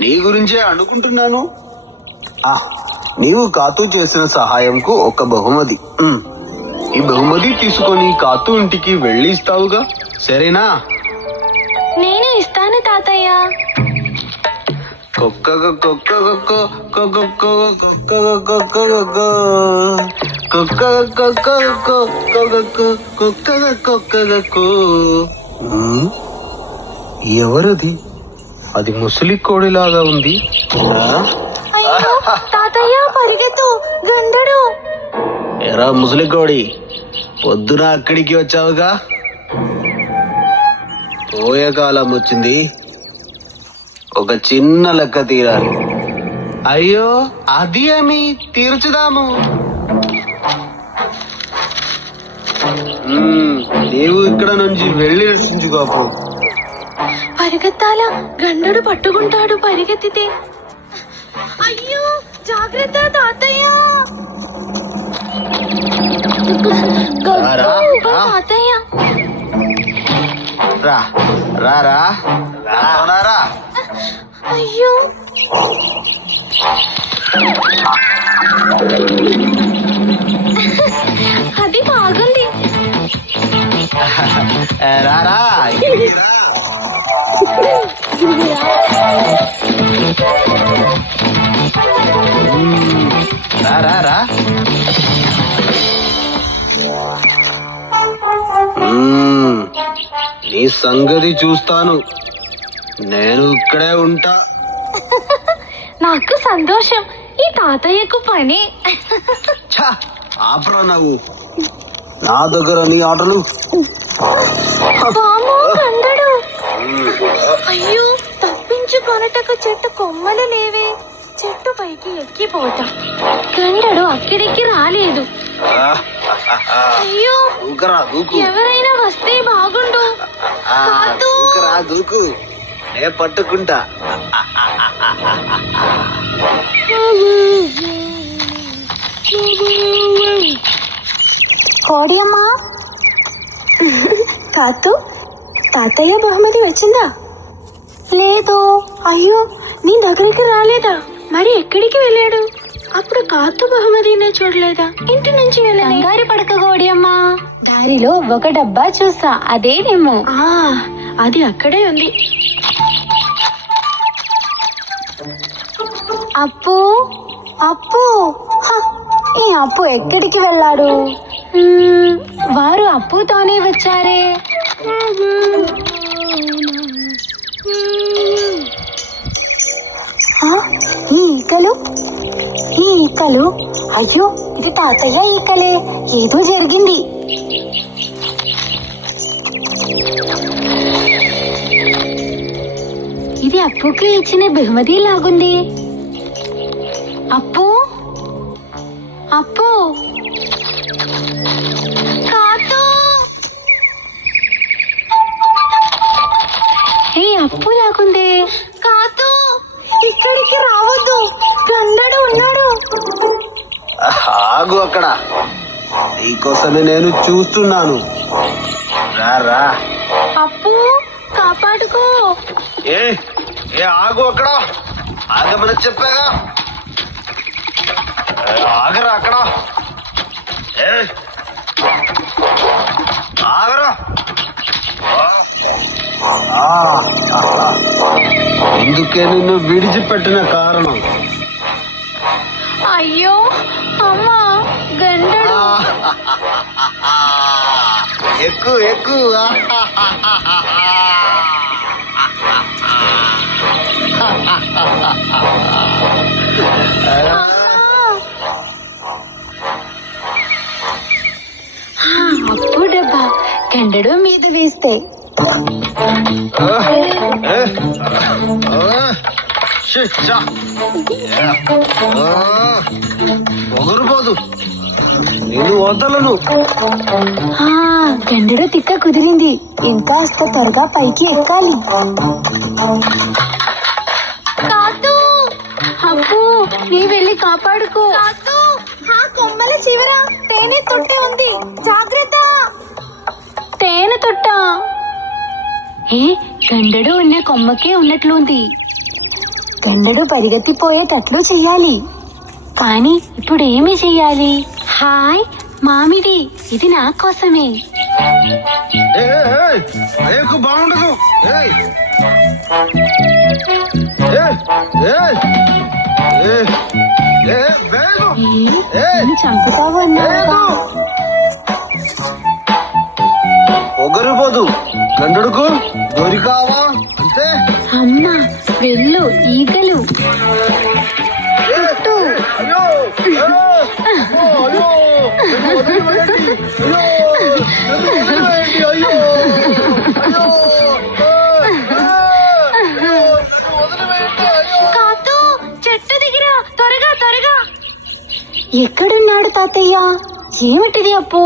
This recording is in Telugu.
నీ గురించే అనుకుంటున్నాను. నీవు కాతూ చేసిన సహాయంకు ఒక బహుమతి. ఈ బహుమతి తీసుకొని కాతూ ఇంటికి వెళ్ళి ఇస్తావుగా, సరేనా? నేను ఇస్తాను తాతయ్య. ఎవరది? అది ముసలి కోడిలాగా ఉంది. అయ్యో తాతయ్య పరిగెత్తు, గంధడు. ఎరా ముసలి కోడి, పొద్దున అక్కడికి వచ్చావుగా? పోయే కాలం వచ్చింది, ఒక చిన్న లెక్క తీరాలి. అయ్యో అది ఏమి తీర్చుదాము. నీవు ఇక్కడ నుంచి వెళ్ళి రక్షించుకోపు. పరిగెత్తాలా, గంధడు పట్టుకుంటాడు పరిగెత్తితే. అయ్యో జాగ్రత్త తాతయ్య. తాతయ్య రా రా రా రా. అయ్యో అది బాగుంది. రారా రా రా. నీ సంగతి చూస్తాను, నేను ఇక్కడే ఉంటా. నాకు సంతోషం, ఈ తాతయ్యకు పని. ఆపరా నువ్వు, నా దగ్గర నీ ఆటలు. గంధడు, అయ్యో తప్పించుకొనటకు చెట్టు కొమ్మలు లేవే. చెట్టు పైకి ఎక్కిపోతా. గంధడు అక్కడికి రాలేదు. అయ్యో ఎవరైనా వస్తే బాగుండు. దూకు, నే పట్టుకుంటా. కోడి అమ్మా, కాతు తాతయ్య బహుమతి వచ్చిందా? లేదు. అయ్యో నీ దగ్గరికి రాలేదా? మరి ఎక్కడికి వెళ్ళాడు? అప్పుడు కాతు బహుమతినే చూడలేదా? ఇంటి నుంచి వెళ్ళగారి పడక కోడి అమ్మా. దారిలో ఒక డబ్బా చూసా, అదేనేమో. అది అక్కడే ఉంది. అప్పు అప్పు, ఈ అప్పు ఎక్కడికి వెళ్ళాడు? వారు అప్పుతోనే వచ్చారే. ఈ ఈకలు, అయ్యో ఇది తాతయ్య ఈకలే. ఏదో జరిగింది. ఇది అప్పుకి ఇచ్చిన బహుమతి లాగుంది. అప్పు అప్పు కాతూ, ఏ అప్పు లాగుంది. కాతూ ఇక్కడికి రావద్దు, గంధడు ఉన్నాడు. ఆగు అక్కడ, నీకోసమే నేను చూస్తున్నాను. రా. అప్పు కాపాడుకో. ఏ ఆగు అక్కడ, ఆగమని చెప్పాగా. ఆగరా అక్కడ, ఆగరా. ఎందుకే నిన్ను విడిచిపెట్టిన కారణం? అయ్యో అమ్మా, గంధడు. ఎక్కు. అప్పు డబ్బా గంధడు మీద వేస్తే పొగరుపోదు, నేను వదలను. గంధడు తిక్క కుదిరింది. ఇంకా త్వరగా పైకి ఎక్కాలి. కాతూ, అప్పు నీ వెళ్ళి కాపాడుకో. గండడు ఉన్న కొమ్మకే ఉన్నట్లుంది. గండడు పరిగెత్తిపోయేటట్లు చెయ్యాలి. కానీ ఇప్పుడు ఏమి చెయ్యాలి? హాయ్ మామిడి, ఇది నా కోసమే. బాగుండదు. నన్ను చంపుతావు అన్నావా? పొగరిపోదు, గండుడుకు దొరికావా అంతే. అమ్మ వెళ్ళు, ఈగలు చుట్టూ. కాతూ, చెట్టు దిగిరా, త్వరగా త్వరగా. ఎక్కడున్నాడు తాతయ్య? ఏమిటిది అప్పు?